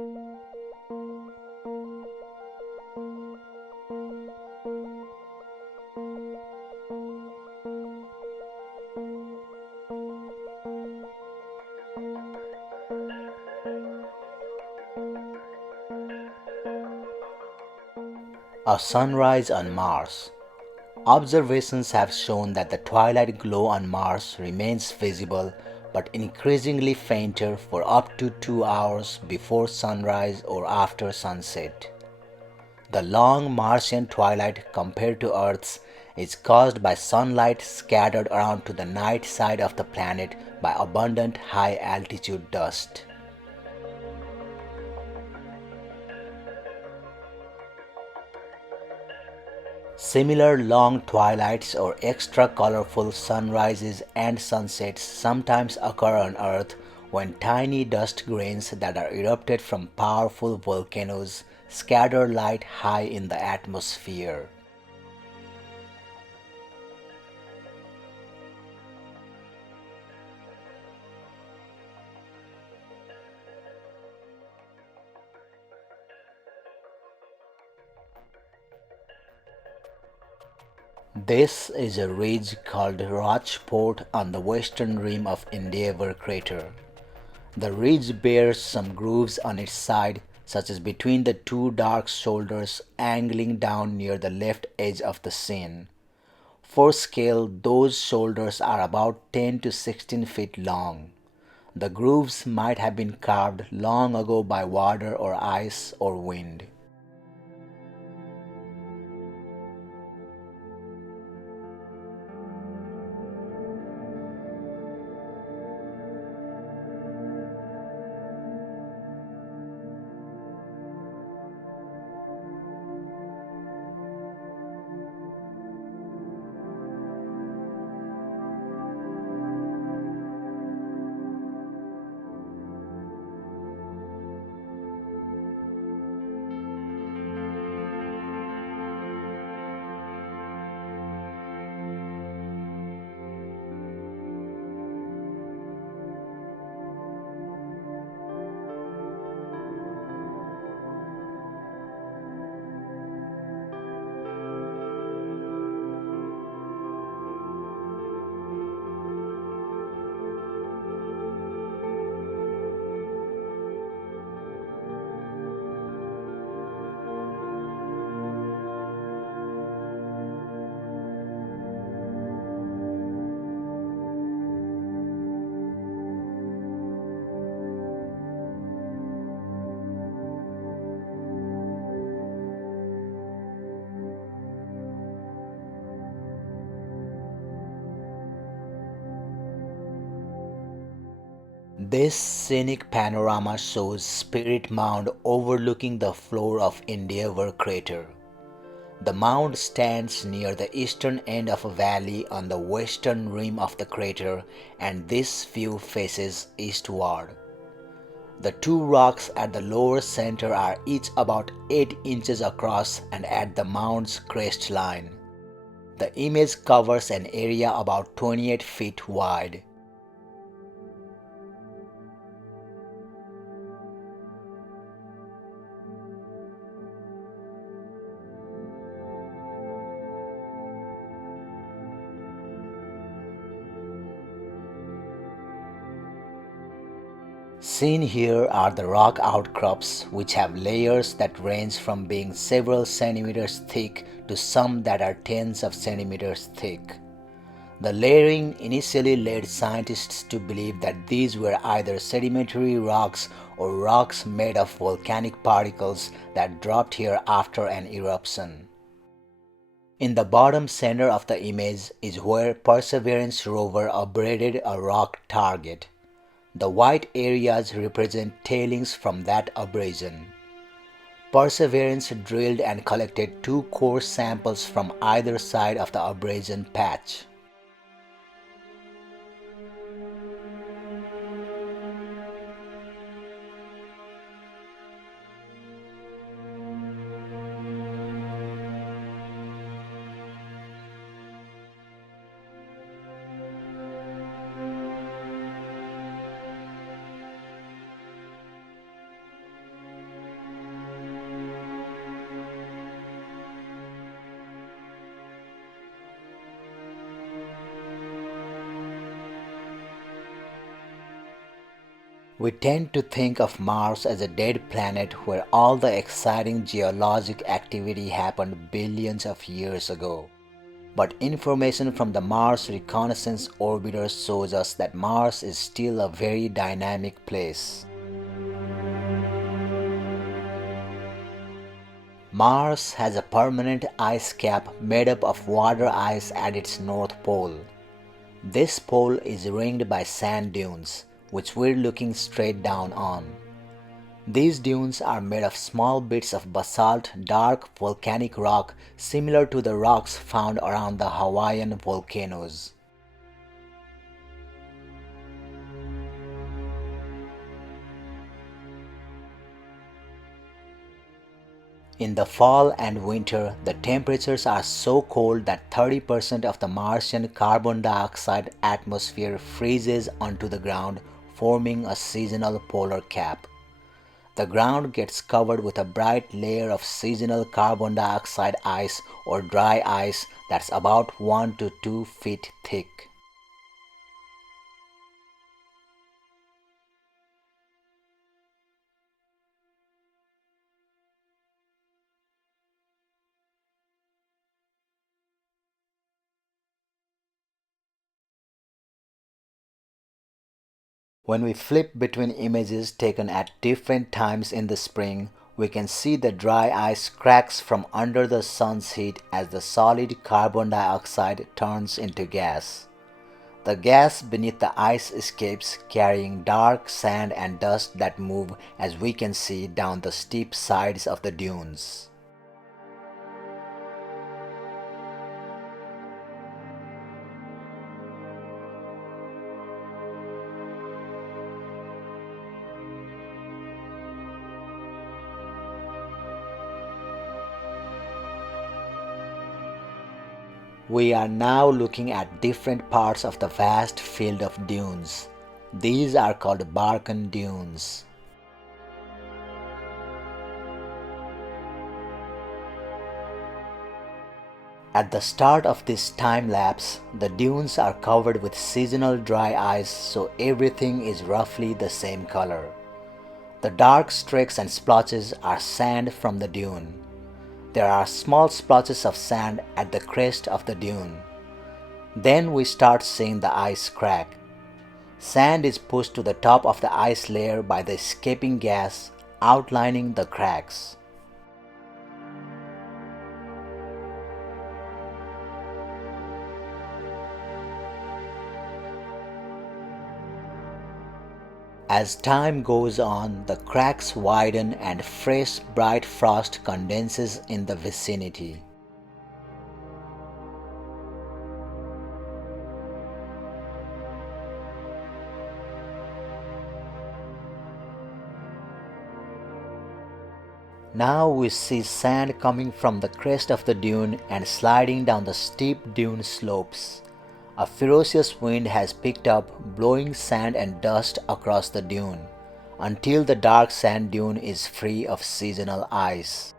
A sunrise on Mars. Observations have shown that the twilight glow on Mars remains visible but increasingly fainter for up to 2 hours before sunrise or after sunset. The long Martian twilight compared to Earth's is caused by sunlight scattered around to the night side of the planet by abundant high altitude dust. Similar long twilights or extra colorful sunrises and sunsets sometimes occur on Earth when tiny dust grains that are erupted from powerful volcanoes scatter light high in the atmosphere. This is a ridge called Rochport on the western rim of Endeavour crater. The ridge bears some grooves on its side, such as between the two dark shoulders angling down near the left edge of the scene. For scale, those shoulders are about 10 to 16 feet long. The grooves might have been carved long ago by water or ice or wind. This scenic panorama shows Spirit Mound overlooking the floor of Endeavour crater. The mound stands near the eastern end of a valley on the western rim of the crater, and this view faces eastward. The two rocks at the lower center are each about 8 inches across and at the mound's crest line. The image covers an area about 28 feet wide. Seen here are the rock outcrops, which have layers that range from being several centimeters thick to some that are tens of centimeters thick. The layering initially led scientists to believe that these were either sedimentary rocks or rocks made of volcanic particles that dropped here after an eruption. In the bottom center of the image is where Perseverance rover abraded a rock target. The white areas represent tailings from that abrasion. Perseverance drilled and collected 2 core samples from either side of the abrasion patch. We tend to think of Mars as a dead planet where all the exciting geologic activity happened billions of years ago. But information from the Mars Reconnaissance Orbiter shows us that Mars is still a very dynamic place. Mars has a permanent ice cap made up of water ice at its north pole. This pole is ringed by sand dunes, which we're looking straight down on. These dunes are made of small bits of basalt, dark volcanic rock similar to the rocks found around the Hawaiian volcanoes. In the fall and winter, the temperatures are so cold that 30% of the Martian carbon dioxide atmosphere freezes onto the ground, forming a seasonal polar cap. The ground gets covered with a bright layer of seasonal carbon dioxide ice or dry ice that's about 1 to 2 feet thick. When we flip between images taken at different times in the spring, we can see the dry ice cracks from under the sun's heat as the solid carbon dioxide turns into gas. The gas beneath the ice escapes, carrying dark sand and dust that move, as we can see, down the steep sides of the dunes. We are now looking at different parts of the vast field of dunes. These are called Barken dunes. At the start of this time lapse, the dunes are covered with seasonal dry ice, so everything is roughly the same color. The dark streaks and splotches are sand from the dune. There are small splotches of sand at the crest of the dune. Then we start seeing the ice crack. Sand is pushed to the top of the ice layer by the escaping gas, outlining the cracks. As time goes on, the cracks widen and fresh, bright frost condenses in the vicinity. Now we see sand coming from the crest of the dune and sliding down the steep dune slopes. A ferocious wind has picked up, blowing sand and dust across the dune, until the dark sand dune is free of seasonal ice.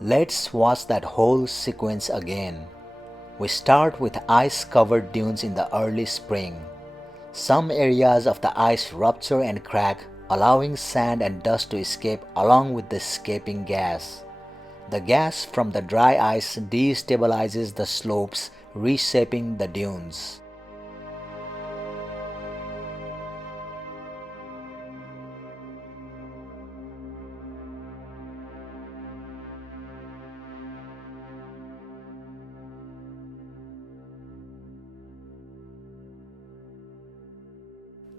Let's watch that whole sequence again. We start with ice-covered dunes in the early spring. Some areas of the ice rupture and crack, allowing sand and dust to escape along with the escaping gas. The gas from the dry ice destabilizes the slopes, reshaping the dunes.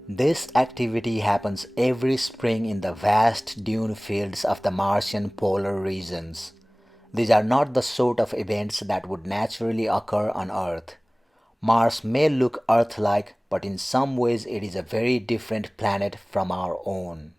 This activity happens every spring in the vast dune fields of the Martian polar regions. These are not the sort of events that would naturally occur on Earth. Mars may look Earth-like, but in some ways it is a very different planet from our own.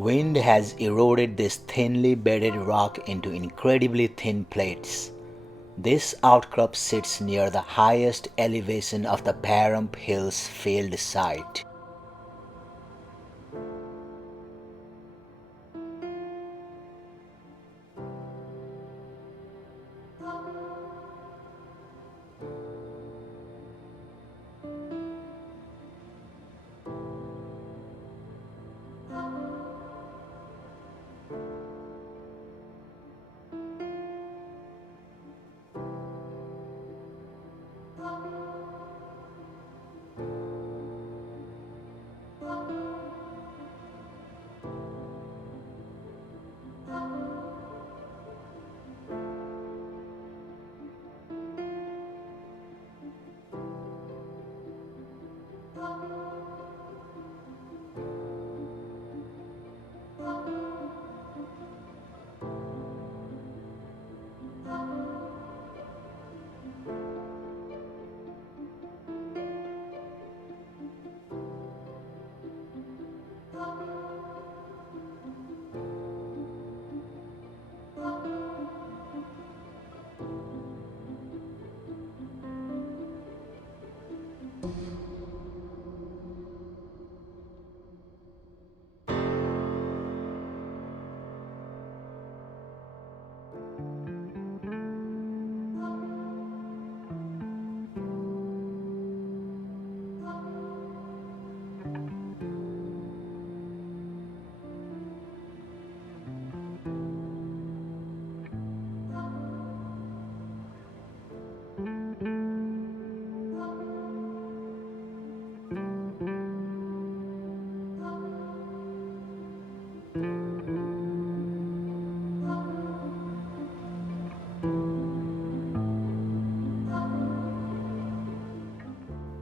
Wind has eroded this thinly bedded rock into incredibly thin plates. This outcrop sits near the highest elevation of the Paramp Hills field site.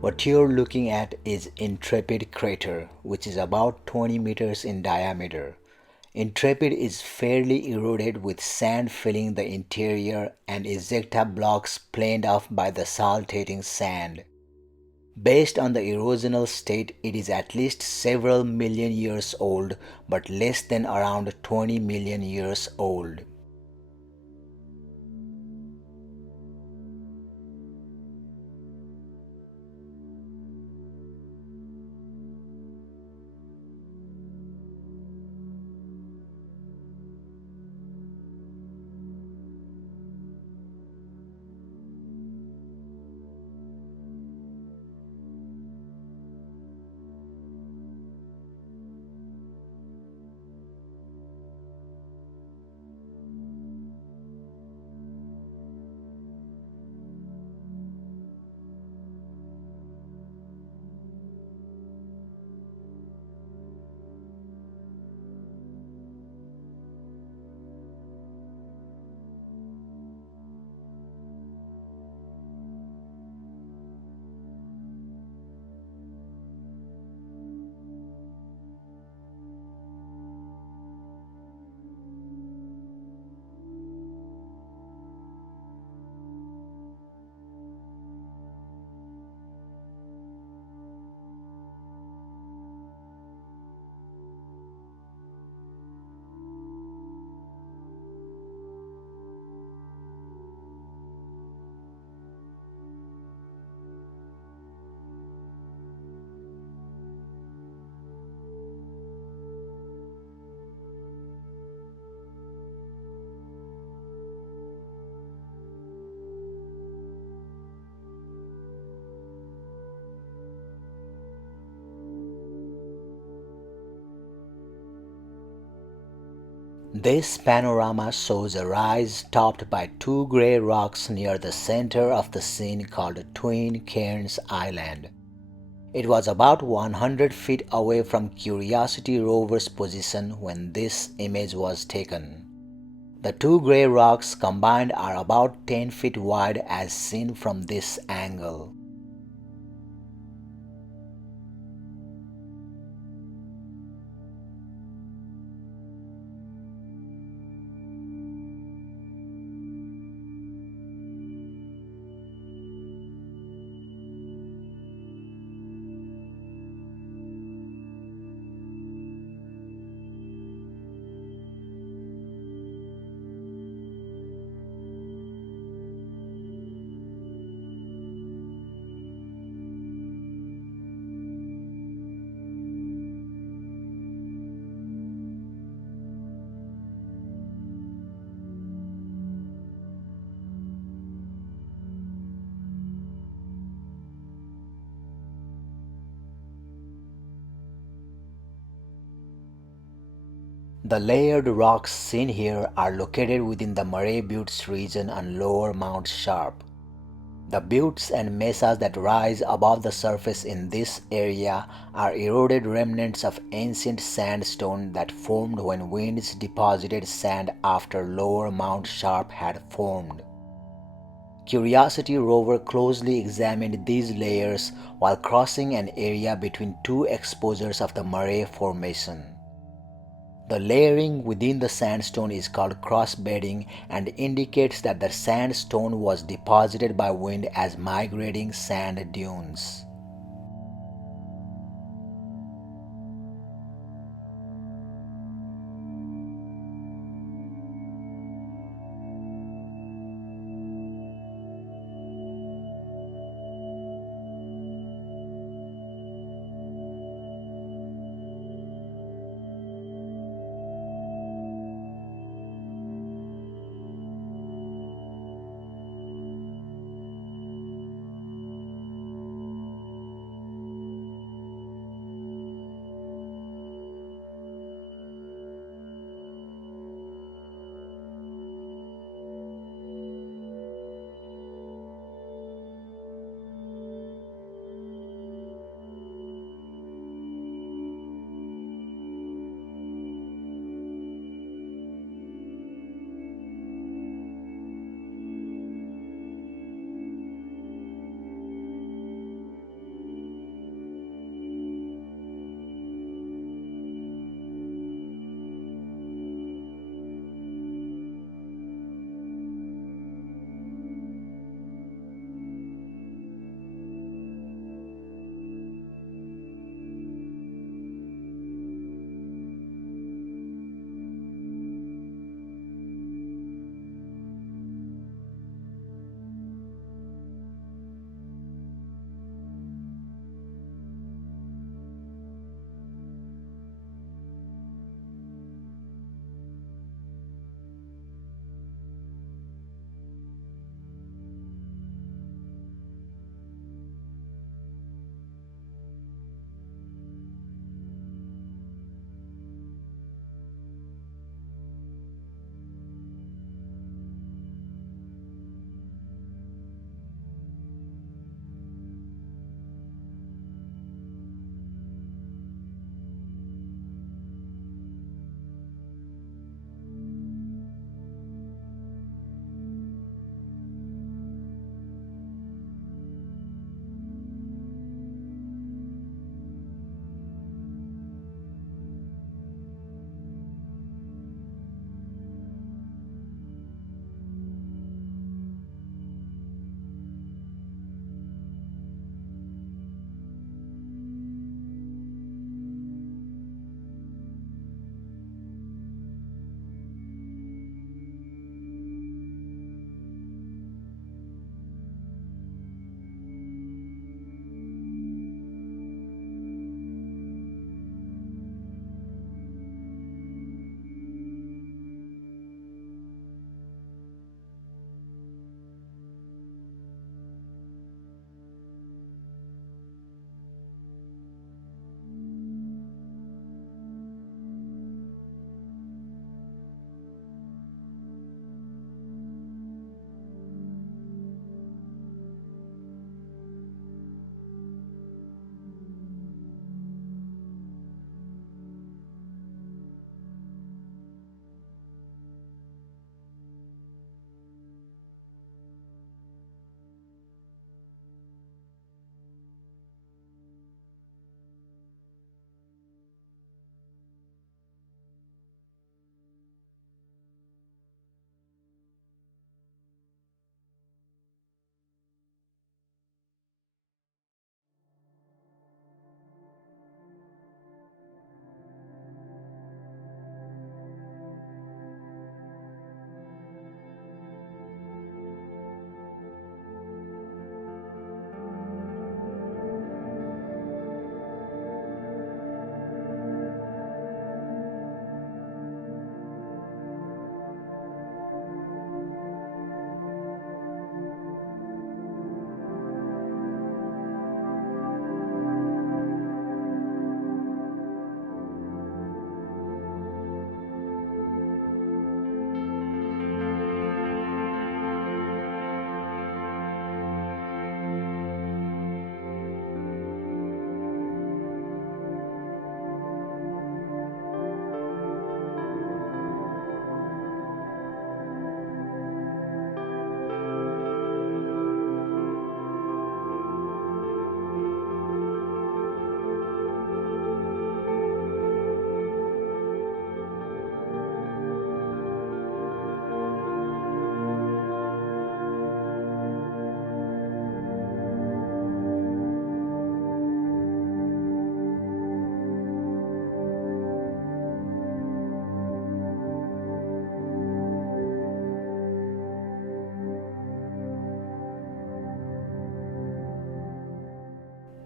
What you're looking at is Intrepid Crater, which is about 20 meters in diameter. Intrepid is fairly eroded with sand filling the interior and ejecta blocks planed off by the saltating sand. Based on the erosional state, it is at least several million years old, but less than around 20 million years old. This panorama shows a rise topped by two grey rocks near the center of the scene called Twin Cairns Island. It was about 100 feet away from Curiosity rover's position when this image was taken. The two grey rocks combined are about 10 feet wide as seen from this angle. The layered rocks seen here are located within the Murray Buttes region on lower Mount Sharp. The buttes and mesas that rise above the surface in this area are eroded remnants of ancient sandstone that formed when winds deposited sand after lower Mount Sharp had formed. Curiosity rover closely examined these layers while crossing an area between two exposures of the Murray Formation. The layering within the sandstone is called cross-bedding and indicates that the sandstone was deposited by wind as migrating sand dunes.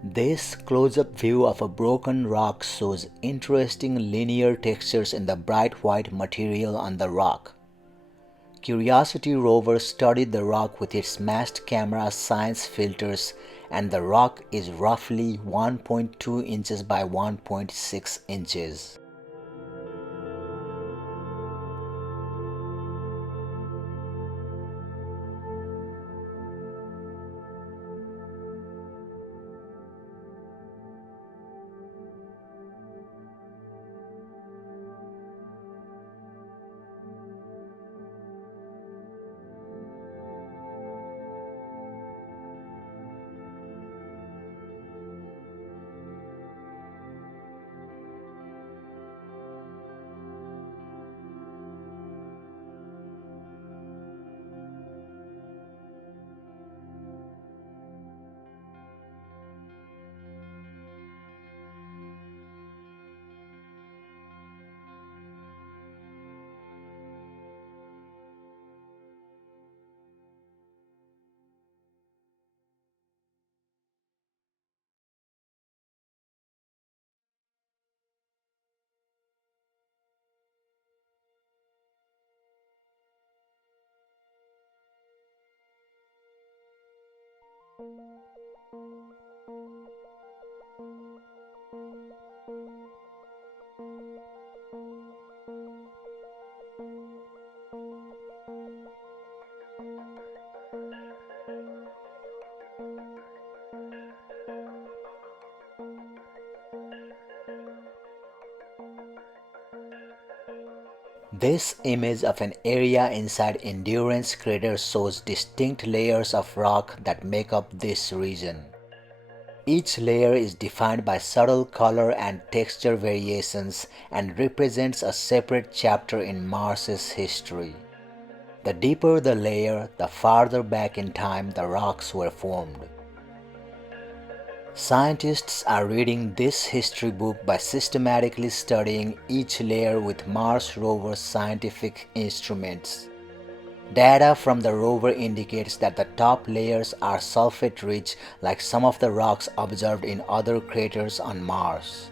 This close-up view of a broken rock shows interesting linear textures in the bright white material on the rock. Curiosity rover studied the rock with its masked camera science filters, and the rock is roughly 1.2 inches by 1.6 inches. This image of an area inside Endurance crater shows distinct layers of rock that make up this region. Each layer is defined by subtle color and texture variations and represents a separate chapter in Mars's history. The deeper the layer, the farther back in time the rocks were formed. Scientists are reading this history book by systematically studying each layer with Mars rover's scientific instruments. Data from the rover indicates that the top layers are sulfate-rich like some of the rocks observed in other craters on Mars.